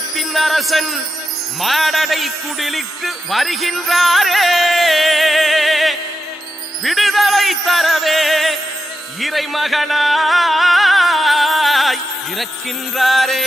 உலகத்தின் அரசன் மாடடை குடிலுக்கு வருகின்றாரே, விடுதலை தரவே இறைமகனாய் இறக்கின்றாரே.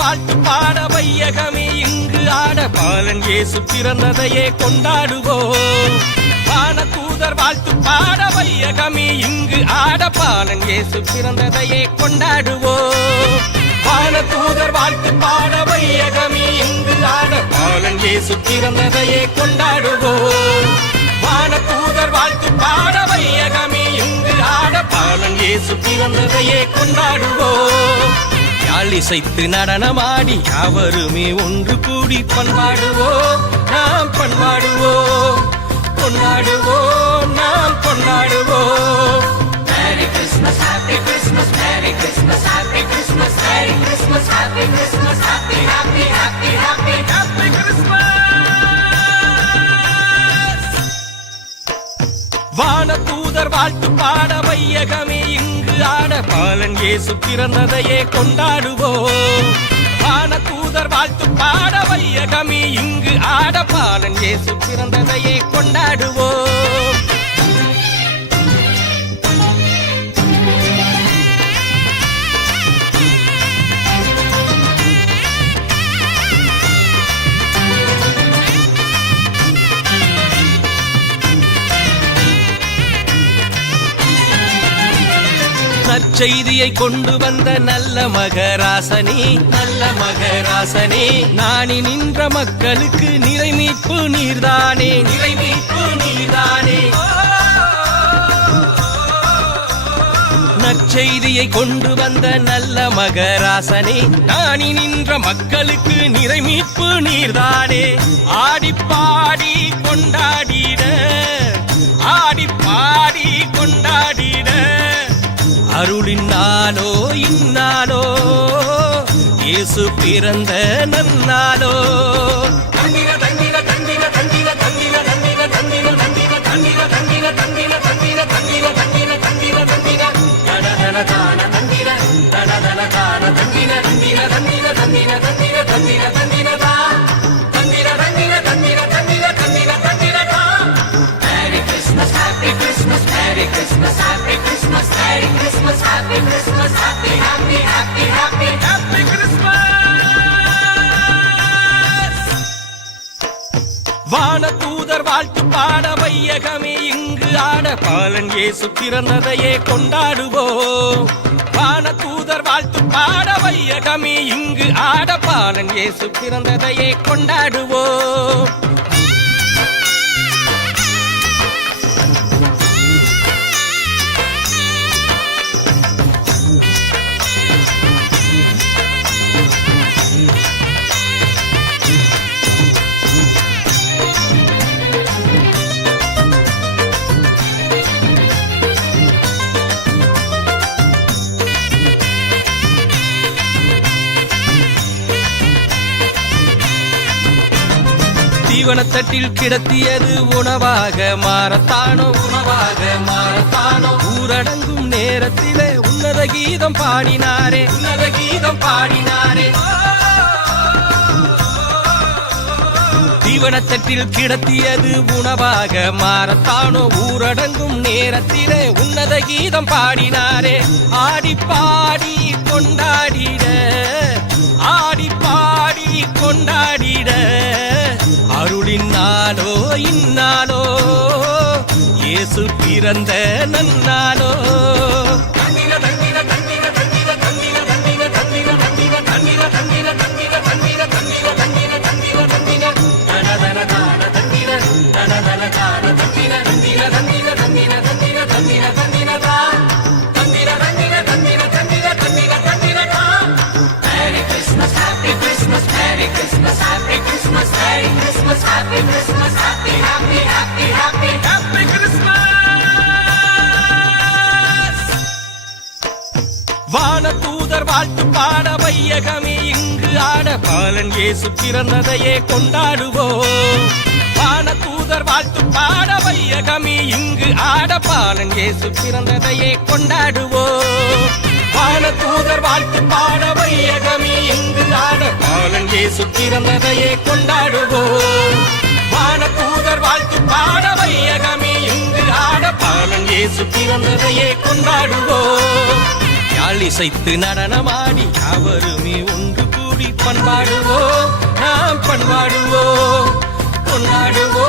வாழ்த்து பாட வையகமே இங்கு ஆட, பாலன் இயேசு பிறந்ததையே கொண்டாடுவோம். வான தூதர் வாழ்த்து பாட வையகமே இங்கு ஆட, பாலன் இயேசு பிறந்ததையே கொண்டாடுவோம். வான தூதர் வாழ்த்து பாட வையகமே இங்கு ஆட, பாலன் இயேசு பிறந்ததையே கொண்டாடுவோம். வான தூதர் வாழ்த்து பாட வையகமே இங்கு ஆட, பாலன் இயேசு பிறந்ததையே கொண்டாடுவோம். இசைத்து நடனமாடி யாவருமே ஒன்று கூடி பண்பாடுவோம், நாம் பண்பாடுவோம், கொண்டாடுவோம், நாம் கொண்டாடுவோம். Merry Christmas, Happy Christmas, Merry Christmas, Happy Christmas, Merry Christmas, Happy Christmas, Happy, Happy, Happy, Happy, Happy Christmas. வான தூதர் வாழ்த்து பாட வையகமே இங்கு ஆட, பாலன் இயேசு பிறந்ததையே கொண்டாடுவோம். வான தூதர் வாழ்த்து பாட வையகமே இங்கு ஆட, பாலன் இயேசு பிறந்ததையே கொண்டாடுவோம். நற்செய்தியை கொண்டு வந்த நல்ல மகராசனே, நல்ல மகராசனே, நாணி நின்ற மக்களுக்கு நிறைமீட்பு நீர்தானே, நிறைமீட்பு நீர்தானே. நற்செய்தியை கொண்டு வந்த நல்ல மகராசனே, நாணி நின்ற மக்களுக்கு நிறைமீட்பு நீர்தானே. ஆடிப்பாடி கொண்டாடிட, ஆடிப்பாடி கொண்டாடிட, அருளின் நாளோ இந்நாளோ, இயேசு பிறந்த நன்னாளோ. தந்திர தந்திர தந்திர தந்திர தந்திர தந்திர தந்திர தந்திர தந்திர தந்திர தந்திர தந்திர தந்திர தந்திர தந்திர தந்திர தன தன தான தந்திர தன தன தான தந்திர தந்திர தந்திர தந்திர தந்திர தந்திர தந்திர தா தந்திர தந்திர தந்திர தந்திர தந்திர தந்திர தா. Merry Christmas, Happy Christmas, Merry Christmas, Happy Christmas, Merry Christmas, Happy Christmas, Happy, Happy, Happy, Happy, Happy Christmas. வான தூதர் வாழ்த்து பாட வையகமே இங்கு ஆட, பாலன் இயேசு பிறந்ததையே கொண்டாடுவோம். வான தூதர் வாழ்த்து பாட வையகமே இங்கு ஆட, பாலன் இயேசு பிறந்ததையே கொண்டாடுவோம். தீவனத்தட்டில் கிடத்தியது உணவாக மாறத்தானோ, உணவாக மாறத்தானோ. ஊரடங்கும் நேரத்திலே உன்னத கீதம் பாடினாரே உன்னத கீதம் பாடினாரே தீவனத்தட்டில் கிடத்தியது உணவாக மாறத்தானோ ஊரடங்கும் நேரத்திலே உன்னத கீதம் பாடினாரே ஆடி பாடி கொண்டாடிட ஆடி பாடி கொண்டாடிட அருளின் நாளோ இந்நாளோ இயேசு பிறந்த நன்னாளோ வானதூதர் வாழ்த்து பாட வையகமே இங்கு ஆட பாலன் இயேசு பிறந்ததையே கொண்டாடுவோம் வானதூதர் வாழ்த்து பாட வையகமே இங்கு ஆட பாலன் இயேசு பிறந்ததையே கொண்டாடுவோம் வானதூதர் வாழ்த்து பாட வையகமே இங்கு ஆட பாலன் இயேசு பிறந்ததையே கொண்டாடுவோம் வானதூதர் வாழ்த்து பாட வையகமே இங்கு ஆட பாலன் இயேசு பிறந்ததையே கொண்டாடுவோம் யாழிசைத்து நடனமாடி யாவருமே ஒன்று கூடி பண்பாடுவோம் நாம் பண்பாடுவோம் கொண்டாடுவோம்